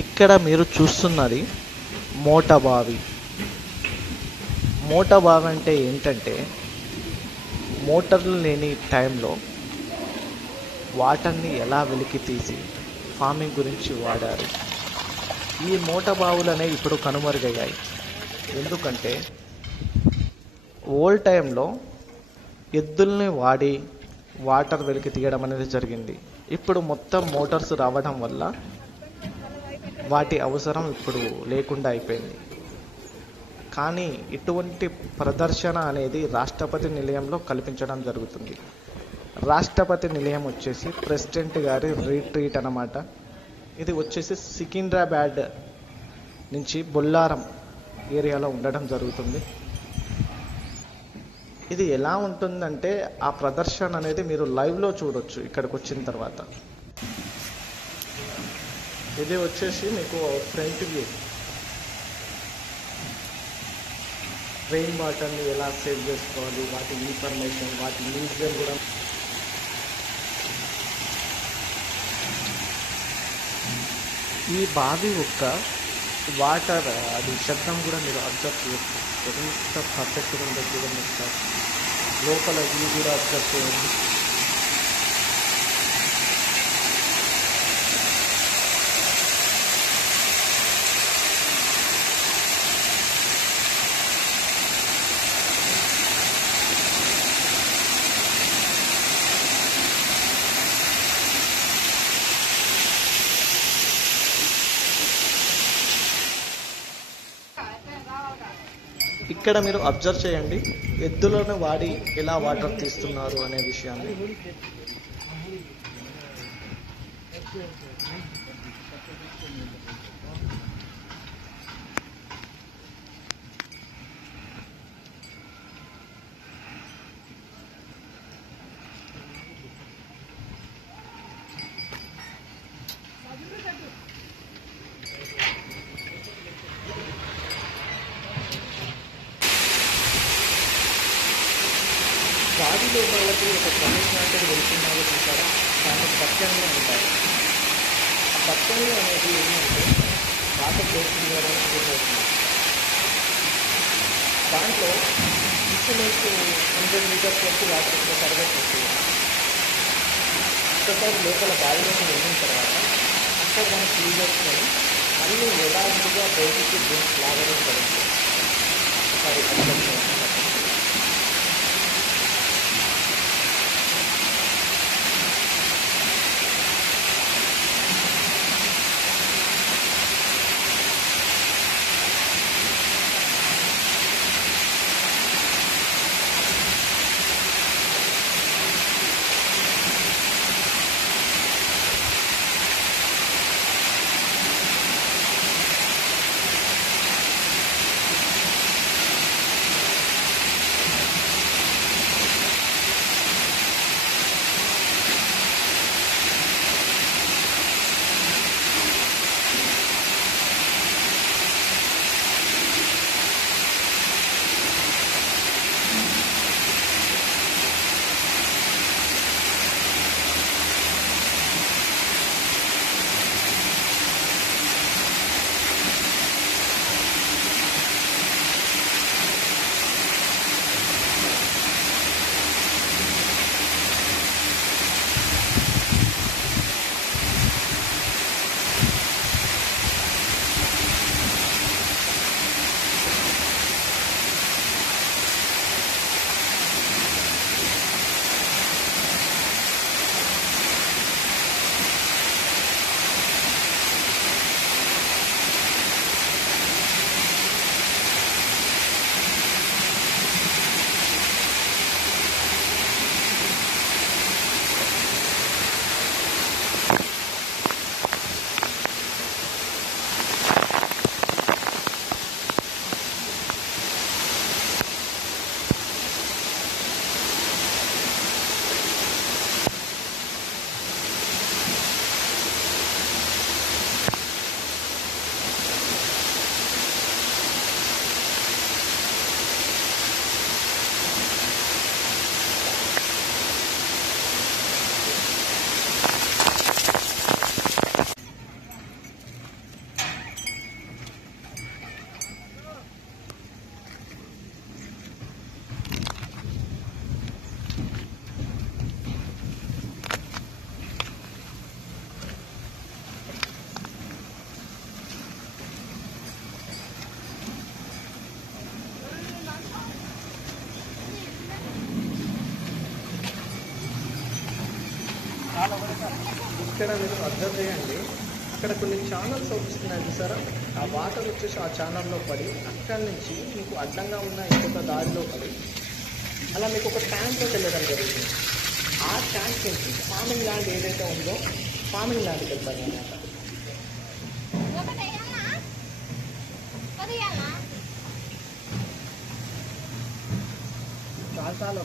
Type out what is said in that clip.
ఇక్కడ మీరు చూస్తున్నది మోటబావి. మోటబావి అంటే ఏంటంటే, మోటార్లు లేని టైంలో వాటర్ని ఎలా వెలికి తీసి ఫార్మింగ్ గురించి వాడారు. ఈ మోటబావులనే ఇప్పుడు కనుమరుగయ్యాయి. ఎందుకంటే ఓల్డ్ టైంలో ఎద్దుల్ని వాడి వాటర్ వెలికి తీయడం అనేది జరిగింది. ఇప్పుడు మొత్తం మోటార్స్ రావడం వల్ల వాటి అవసరం ఇప్పుడు లేకుండా అయిపోయింది. కానీ ఇటువంటి ప్రదర్శన అనేది రాష్ట్రపతి నిలయంలో కల్పించడం జరుగుతుంది. రాష్ట్రపతి నిలయం వచ్చేసి ప్రెసిడెంట్ గారి రీట్రీట్ అన్నమాట. ఇది వచ్చేసి సికింద్రాబాద్ నుంచి బొల్లారం ఏరియాలో ఉండడం జరుగుతుంది. ఇది ఎలా ఉంటుందంటే, ఆ ప్రదర్శన అనేది మీరు లైవ్లో చూడొచ్చు ఇక్కడికి వచ్చిన తర్వాత. ఇది వచ్చేసి మీకు ఫ్రంట్ వ్యూ. రెయిన్ వాటర్ని ఎలా సేవ్ చేసుకోవాలి, వాటి ఇన్ఫర్మేషన్, వాటి మ్యూజియం కూడా. ఈ బావి యొక్క వాటర్ అది శబ్దం కూడా మీరు అబ్జర్వ్ చేయొచ్చు. ఎంత పర్ఫెక్ట్గా ఉందో చూడండి సార్. లోపల వ్యూ కూడా అబ్జర్వ్ చేయండి. ఇక్కడ మీరు అబ్జర్వ్ చేయండి, ఎద్దులను వాడి ఎలా వాటర్ తీస్తున్నారు అనే విషయాన్ని. బావిలో వాళ్ళకి ఒక ప్రవేశనాథుడు వెళ్తున్నారు చూసారా, దాన్ని పత్యంగా ఉంటారు. ఆ పత్యంగా అనేది ఏంటంటే వాటర్ వేస్ట్ చేయడానికి అవుతుంది. దాంట్లో ఇంచుమించు 100 మీటర్స్ వరకు వాటర్ సర్వీస్ వస్తుంది. ఒకసారి లోపల బావిలోకి వెళ్ళిన తర్వాత అక్కడ దాన్ని క్లీన్ చేసుకొని మళ్ళీ యథావిధిగా బయటికి డ్రింక్స్ లాగడం జరుగుతుంది. ఒకసారి ఇక్కడ మీరు అబ్జర్వ్ చేయండి, అక్కడ కొన్ని ఛానల్స్ వస్తున్నాయి చూసారా, ఆ వాటర్ వచ్చేసి ఆ ఛానల్లో పడి అక్కడి నుంచి మీకు అడ్డంగా ఉన్న ఇంకొక దారిలో పడి అలా మీకు ఒక ట్యాంక్లోకి వెళ్ళడం జరుగుతుంది. ఆ ట్యాంక్ నుంచి ఫార్మింగ్ ల్యాండ్ ఏదైతే ఉందో ఫార్మింగ్ ల్యాండ్కి వెళ్తారు అన్నమాట. చాలా